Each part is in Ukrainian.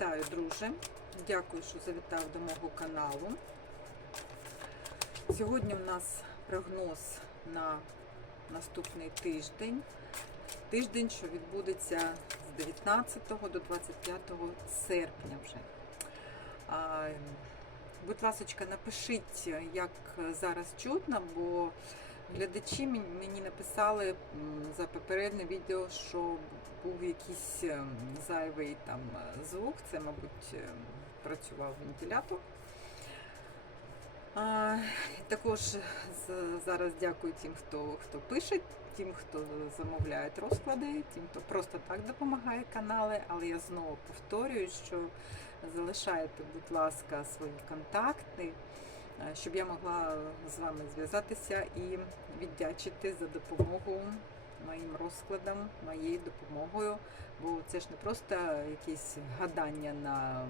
Вітаю, друже. Дякую, що завітав до мого каналу. Сьогодні у нас прогноз на наступний тиждень. Тиждень, що відбудеться з 19 до 25 серпня вже. Будь ласка, напишіть, як зараз чутно, бо глядачі мені написали за попереднє відео, що був якийсь ем, зайвий там е, звук. Це, мабуть, ем, працював вентилятор. Також зараз дякую тим, хто, хто пише, тим, хто замовляє розклади, тим, хто просто так допомагає канали. Але я знову повторюю, що залишайте, будь ласка, свої контакти, е, щоб я могла з вами зв'язатися і віддячити за допомогу моїм розкладам, моєю допомогою. Бо це ж не просто якісь гадання на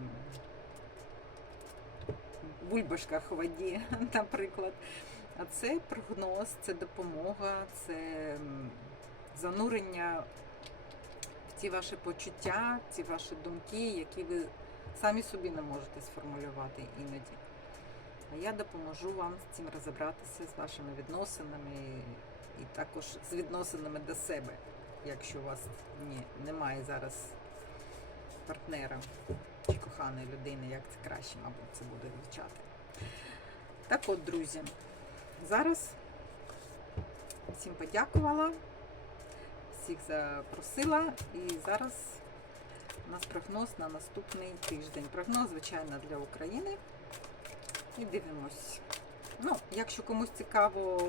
бульбашках в воді, наприклад. А це прогноз, це допомога, це занурення в ці ваші почуття, ці ваші думки, які ви самі собі не можете сформулювати іноді. А я допоможу вам з цим розібратися з вашими відносинами і також з відносинами до себе, якщо у вас ні, немає зараз партнера чи коханої людини, як це краще, мабуть, це буде звучати. Так от, друзі, зараз всім подякувала, всіх запросила і зараз у нас прогноз на наступний тиждень. Прогноз, звичайно, для України. І дивимось. Ну, якщо комусь цікаво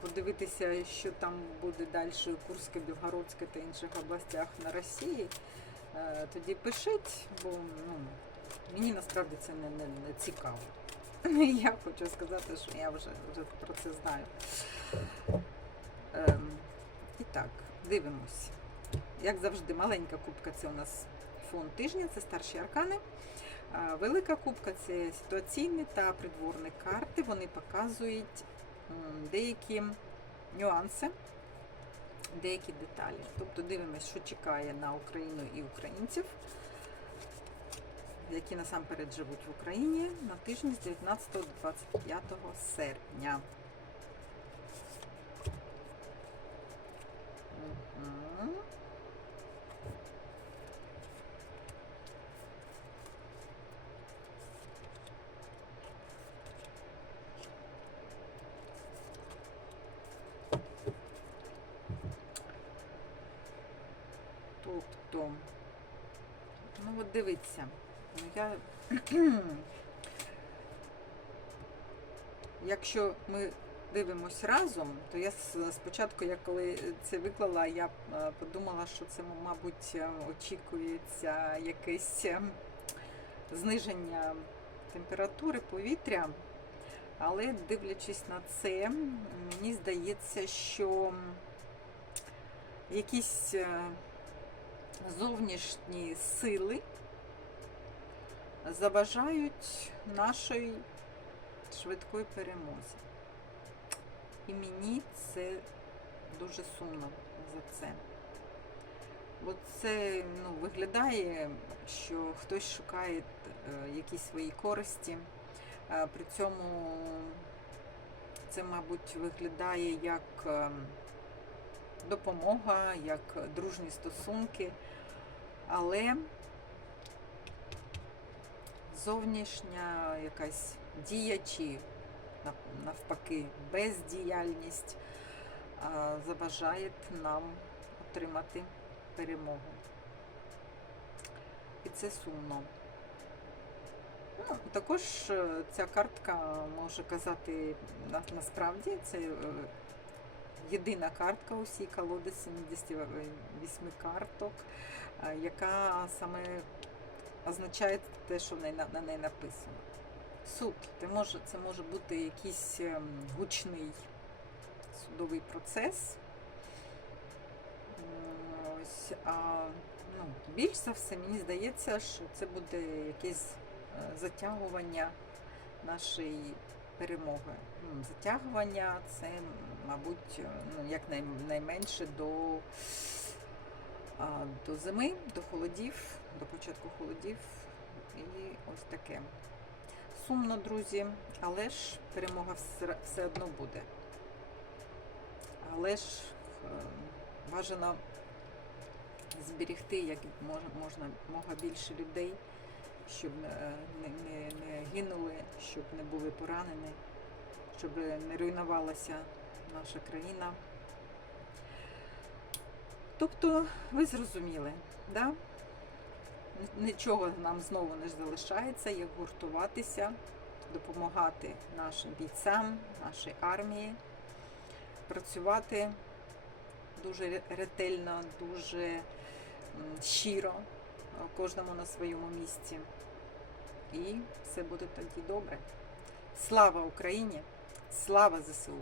подивитися, що там буде далі у Курська, Білгородська та інших областях на Росії, е, тоді пишіть, бо ну, мені насправді це не, не, не цікаво. Я хочу сказати, що я вже, вже про це знаю. Ем, і так, дивимось. Як завжди, маленька кубка це у нас фон тижня, це старші аркани. Велика кубка це ситуаційні та придворні карти. Вони показують деякі нюанси, деякі деталі. Тобто дивимося, що чекає на Україну і українців, які насамперед живуть в Україні на тижні з 19 до 25 серпня. Мгм. Тобто, ну от дивіться, ну я. Якщо ми дивимось разом, то я спочатку, я коли це виклала, я подумала, що це, мабуть, е, очікується якесь е, зниження температури повітря. Але дивлячись на це, мені здається, що якісь е, зовнішні сили заважають нашій швидкої перемозі. І мені це дуже сумно за це. Бо це ну, виглядає, що хтось шукає е, якісь свої користі. Е, при цьому це, мабуть, виглядає як е, допомога, як дружні стосунки, але зовнішня якась дія чи навпаки бездіяльність заважає нам отримати перемогу. І це сумно. Ну, також е, ця картка може казати насправді це е, єдина картка у всій колоди 78 карток, е, яка саме означає те, що на, неї написано. Суд. Це може, це може бути якийсь ем, гучний судовий процес. Ось, а, ну, більш за все, мені здається, що це буде якесь е, затягування нашої перемоги. Ну, Затягування це, мабуть, е, ну, як найменше до, до зими, до холодів, до початку холодів І ось таке. Сумно, друзі, але ж перемога все, одно буде. Але ж е, бажано зберегти як можна більше людей, щоб е, не, не, не гинули, щоб не були поранені, щоб не руйнувалася наша країна. Тобто, ви зрозуміли, да? Нічого нам знову не залишається, як гуртуватися, допомагати нашим бійцям, нашій армії, працювати дуже ретельно, дуже щиро, кожному на своєму місці. І все буде тоді добре. Слава Україні! Слава ЗСУ!